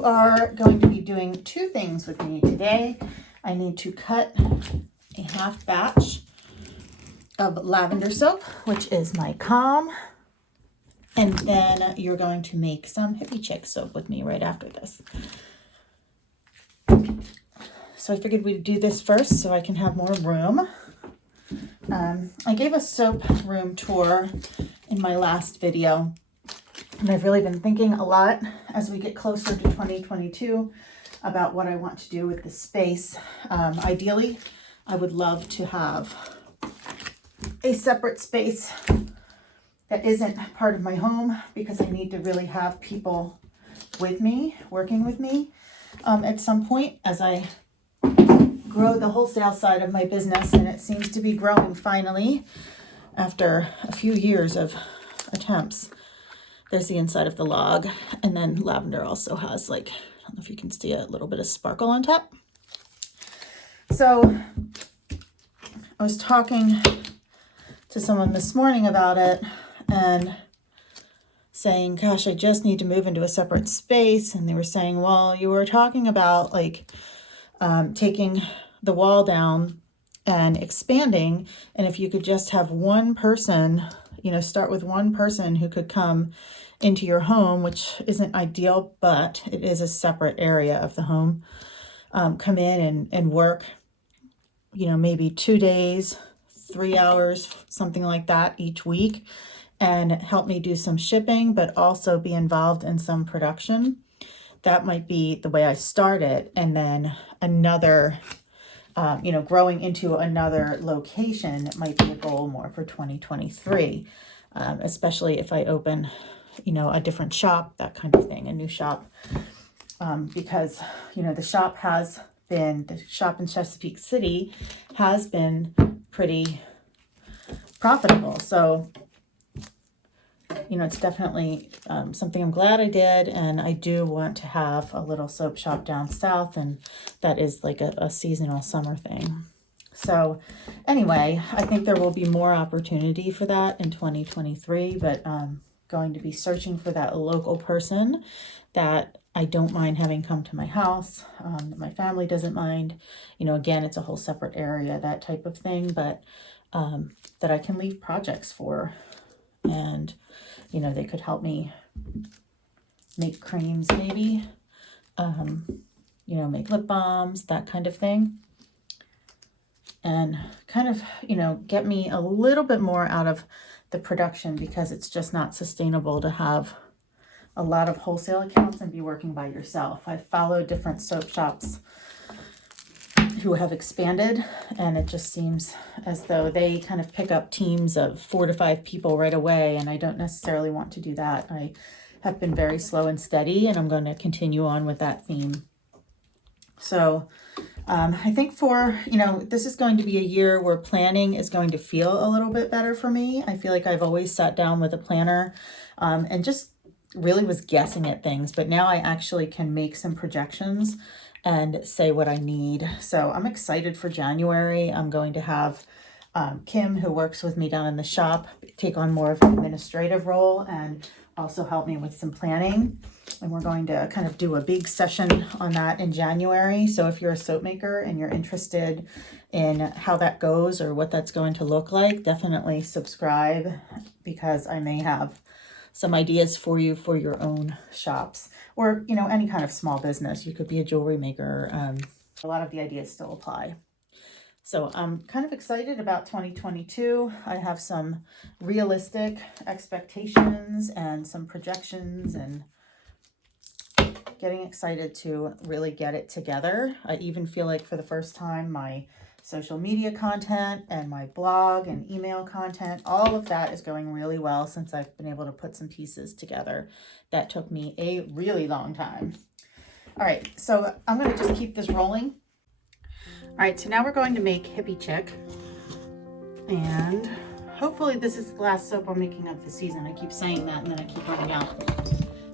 you are going to be doing two things with me today. I need to cut a half batch of lavender soap, which is my Calm. And then you're going to make some Hippie Chick soap with me right after this. So I figured we'd do this first so I can have more room. I gave a soap room tour in my last video, and I've really been thinking a lot as we get closer to 2022 about what I want to do with the space. Ideally, I would love to have a separate space that isn't part of my home, because I need to really have people with me, working with me at some point as I grow the wholesale side of my business, and it seems to be growing finally after a few years of attempts. There's the inside of the log, and then lavender also has, like, I don't know if you can see a little bit of sparkle on top. So I was talking to someone this morning about it and saying, gosh, I just need to move into a separate space. And they were saying, well, you were talking about like taking the wall down and expanding. And if you could just have one person, start with one person who could come into your home, which isn't ideal, but it is a separate area of the home, come in and work, maybe 2 days, 3 hours, something like that each week, and help me do some shipping, but also be involved in some production. That might be the way I start it. And then another, growing into another location might be a goal more for 2023, especially if I open, a different shop, that kind of thing, a new shop, because, the shop in Chesapeake City has been pretty profitable. So, it's definitely something I'm glad I did. And I do want to have a little soap shop down south, and that is like a seasonal summer thing. So anyway, I think there will be more opportunity for that in 2023, but I'm going to be searching for that local person that I don't mind having come to my house, that my family doesn't mind. Again, it's a whole separate area, that type of thing, but that I can leave projects for. And, they could help me make creams maybe, make lip balms, that kind of thing. And kind of, get me a little bit more out of the production, because it's just not sustainable to have a lot of wholesale accounts and be working by yourself. I follow different soap shops who have expanded, and it just seems as though they kind of pick up teams of 4 to 5 people right away, and I don't necessarily want to do that. I have been very slow and steady, and I'm going to continue on with that theme. So I think this is going to be a year where planning is going to feel a little bit better for me. I feel like I've always sat down with a planner and just really was guessing at things, but now I actually can make some projections and say what I need. So I'm excited for January. I'm going to have Kim, who works with me down in the shop, take on more of an administrative role and also help me with some planning. And we're going to kind of do a big session on that in January. So if you're a soap maker and you're interested in how that goes or what that's going to look like, definitely subscribe, because I may have some ideas for you for your own shops, or, any kind of small business. You could be a jewelry maker. A lot of the ideas still apply. So I'm kind of excited about 2022. I have some realistic expectations and some projections, and getting excited to really get it together. I even feel like for the first time, my social media content and my blog and email content, all of that is going really well since I've been able to put some pieces together. That took me a really long time. All right, so I'm going to just keep this rolling. All right, so now we're going to make Hippie Chick, and hopefully this is the last soap I'm making of the season. I keep saying that and then I keep running out,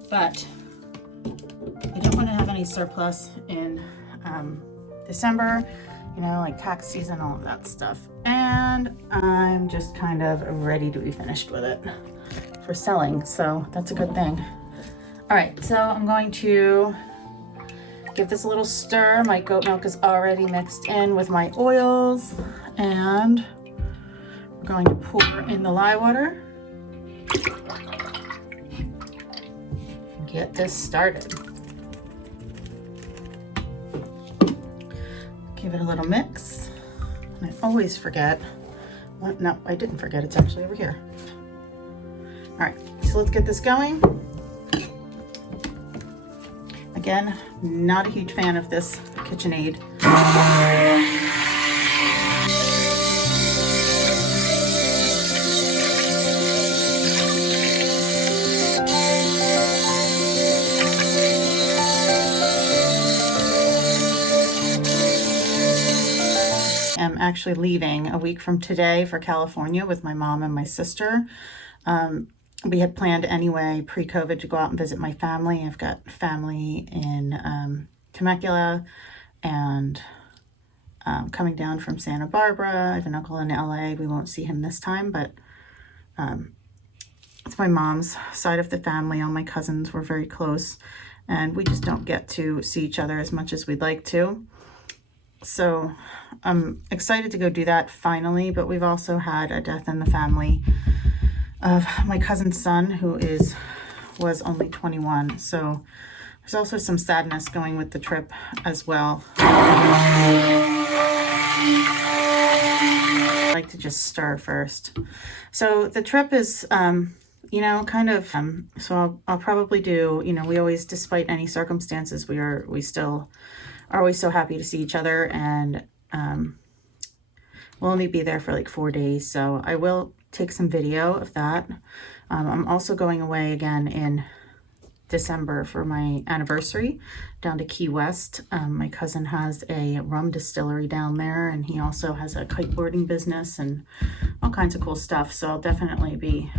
but I don't want to have any surplus in December, like tax season, all of that stuff. And I'm just kind of ready to be finished with it for selling. So that's a good thing. All right, so I'm going to Give this a little stir. My goat milk is already mixed in with my oils, and we're going to pour in the lye water. Get this started. Give it a little mix. And I always forget. What? No, I didn't forget. It's actually over here. All right, so let's get this going. Again, not a huge fan of this KitchenAid. I'm actually leaving a week from today for California with my mom and my sister. We had planned anyway pre-COVID to go out and visit my family. I've got family in Temecula and coming down from Santa Barbara. I have an uncle in LA. We won't see him this time, but it's my mom's side of the family. All my cousins were very close, and we just don't get to see each other as much as we'd like to. So I'm excited to go do that finally, but we've also had a death in the family of my cousin's son, who was only 21. So there's also some sadness going with the trip as well. I like to just stir first. So the trip is, you know, kind of, so I'll probably do, you know, we always, despite any circumstances, we still are always so happy to see each other, and we'll only be there for like 4 days. So I will take some video of that. I'm also going away again in December for my anniversary down to Key West. My cousin has a rum distillery down there, and he also has a kiteboarding business and all kinds of cool stuff. So I'll definitely be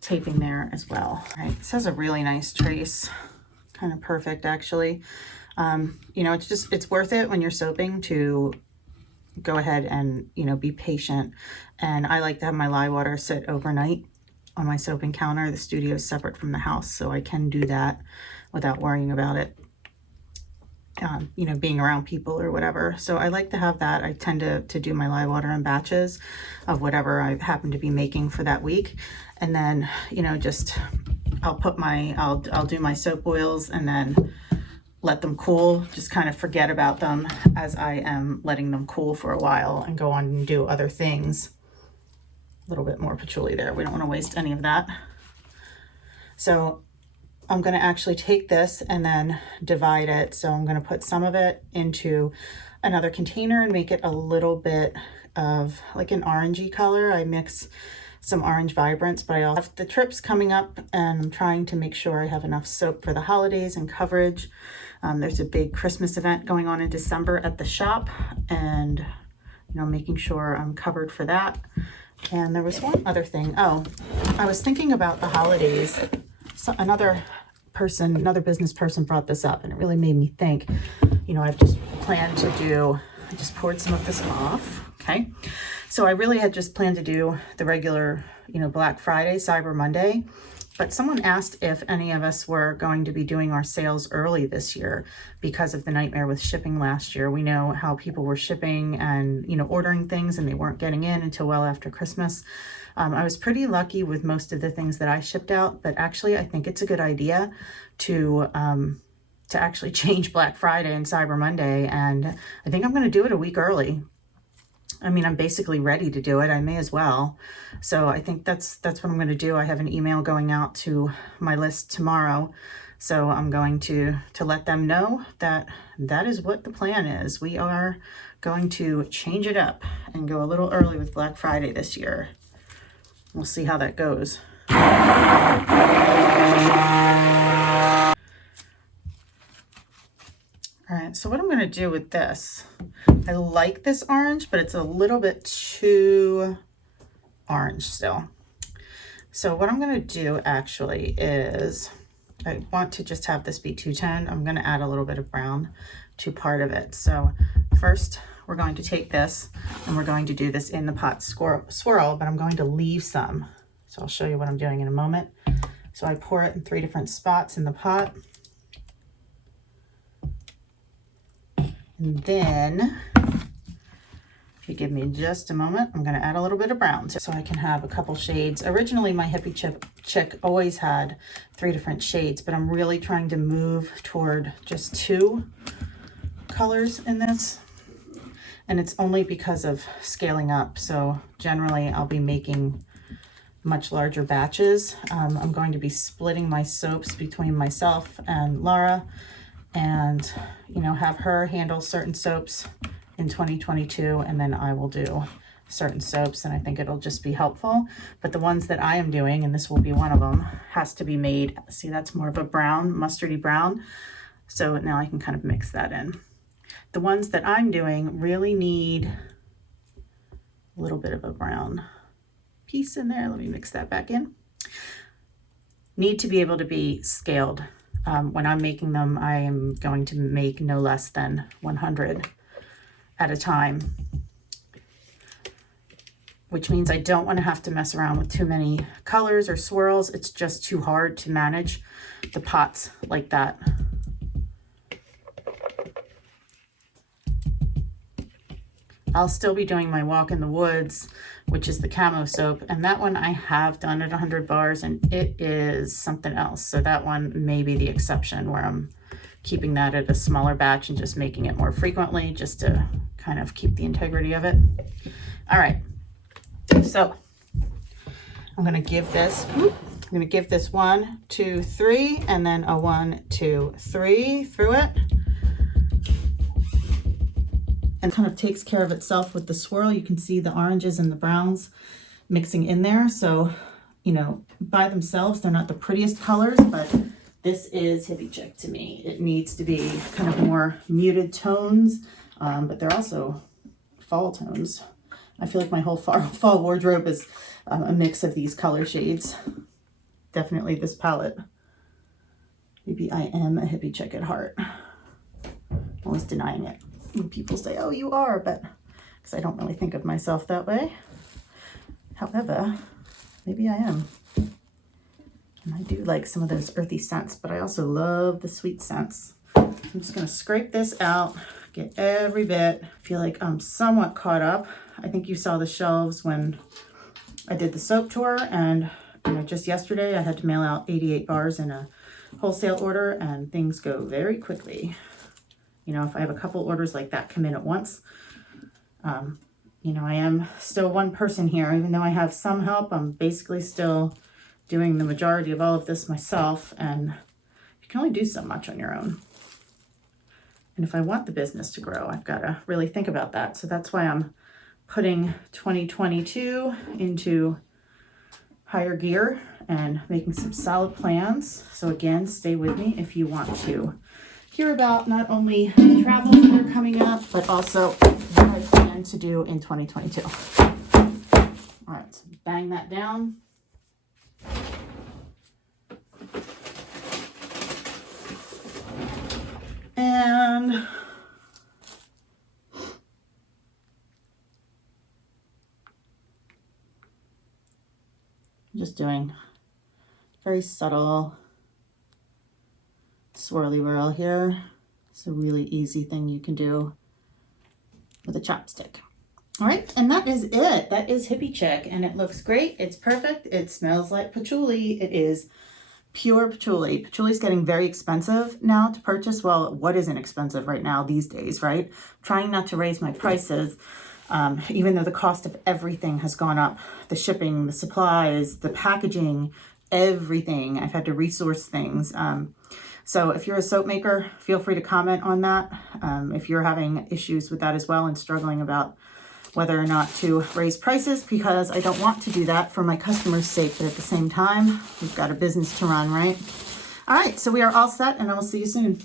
taping there as well. All right, this has a really nice trace, kind of perfect actually. You know, it's worth it when you're soaping to go ahead and, you know, be patient. And I like to have my lye water sit overnight on my soaping counter. The studio is separate from the house, so I can do that without worrying about it, you know, being around people or whatever. So I like to have that. I tend to do my lye water in batches of whatever I happen to be making for that week. And then, you know, just I'll do my soap oils and then let them cool, just kind of forget about them as I am letting them cool for a while and go on and do other things. A little bit more patchouli there. We don't want to waste any of that. So I'm going to actually take this and then divide it. So I'm going to put some of it into another container and make it a little bit of like an orangey color. I mix some orange vibrance, but I also have the trips coming up, and I'm trying to make sure I have enough soap for the holidays and coverage. There's a big Christmas event going on in December at the shop, and, you know, making sure I'm covered for that. And there was one other thing. Oh, I was thinking about the holidays. So another business person brought this up, and it really made me think, you know, I've just planned to do, I just poured some of this off. Okay. So I really had just planned to do the regular, you know, Black Friday, Cyber Monday, but someone asked if any of us were going to be doing our sales early this year because of the nightmare with shipping last year. We know how people were shipping and, you know, ordering things, and they weren't getting in until well after Christmas. I was pretty lucky with most of the things that I shipped out, but actually I think it's a good idea to actually change Black Friday and Cyber Monday. And I think I'm going to do it a week early. I mean, I'm basically ready to do it. I may as well. So I think that's what I'm going to do. I have an email going out to my list tomorrow. So I'm going to let them know that is what the plan is. We are going to change it up and go a little early with Black Friday this year. We'll see how that goes. All right, so what I'm going to do with this, I like this orange, but it's a little bit too orange still. So what I'm going to do actually is, I want to just have this be 210. I'm going to add a little bit of brown to part of it. So first we're going to take this and we're going to do this in the pot swirl, but I'm going to leave some. So I'll show you what I'm doing in a moment. So I pour it in 3 different spots in the pot. And then, if you give me just a moment, I'm gonna add a little bit of brown so I can have a couple shades. Originally, my Hippie Chick always had 3 different shades, but I'm really trying to move toward just 2 colors in this. And it's only because of scaling up. So generally I'll be making much larger batches. I'm going to be splitting my soaps between myself and Laura, and have her handle certain soaps in 2022, and then I will do certain soaps, and I think it'll just be helpful. But the ones that I am doing, and this will be one of them, has to be made, see, that's more of a brown, mustardy brown. So now I can kind of mix that in. The ones that I'm doing really need a little bit of a brown piece in there. Let me mix that back in. Need to be able to be scaled. When I'm making them, I am going to make no less than 100 at a time, which means I don't want to have to mess around with too many colors or swirls. It's just too hard to manage the pots like that. I'll still be doing my Walk in the Woods, which is the camo soap, and that one I have done at 100 bars, and it is something else. So that one may be the exception, where I'm keeping that at a smaller batch and just making it more frequently, just to kind of keep the integrity of it. All right, so I'm gonna give this 1, 2, 3, and then a 1, 2, 3 through it. And kind of takes care of itself with the swirl. You can see the oranges and the browns mixing in there. So, by themselves, they're not the prettiest colors, but this is Hippie Chick to me. It needs to be kind of more muted tones, but they're also fall tones. I feel like my whole fall wardrobe is a mix of these color shades. Definitely this palette. Maybe I am a Hippie Chick at heart. I'm always denying it. When people say, oh, you are, but because I don't really think of myself that way. However, maybe I am. And I do like some of those earthy scents, but I also love the sweet scents. I'm just going to scrape this out, get every bit. I feel like I'm somewhat caught up. I think you saw the shelves when I did the soap tour, and just yesterday I had to mail out 88 bars in a wholesale order, and things go very quickly. If I have a couple orders like that come in at once, I am still one person here. Even though I have some help, I'm basically still doing the majority of all of this myself, and you can only do so much on your own. And if I want the business to grow, I've got to really think about that. So that's why I'm putting 2022 into higher gear and making some solid plans. So again, stay with me if you want to hear about not only the travels that are coming up, but also what I plan to do in 2022. All right, so bang that down. And just doing very subtle swirly whirl here. It's a really easy thing you can do with a chopstick. All right, and that is it. That is Hippie Chick, and it looks great. It's perfect. It smells like patchouli. It is pure patchouli. Patchouli is getting very expensive now to purchase. Well, what isn't expensive right now these days, right? I'm trying not to raise my prices, even though the cost of everything has gone up. The shipping, the supplies, the packaging, everything. I've had to resource things. So if you're a soap maker, feel free to comment on that. If you're having issues with that as well and struggling about whether or not to raise prices, because I don't want to do that for my customers' sake, but at the same time, we've got a business to run, right? All right, so we are all set, and I will see you soon.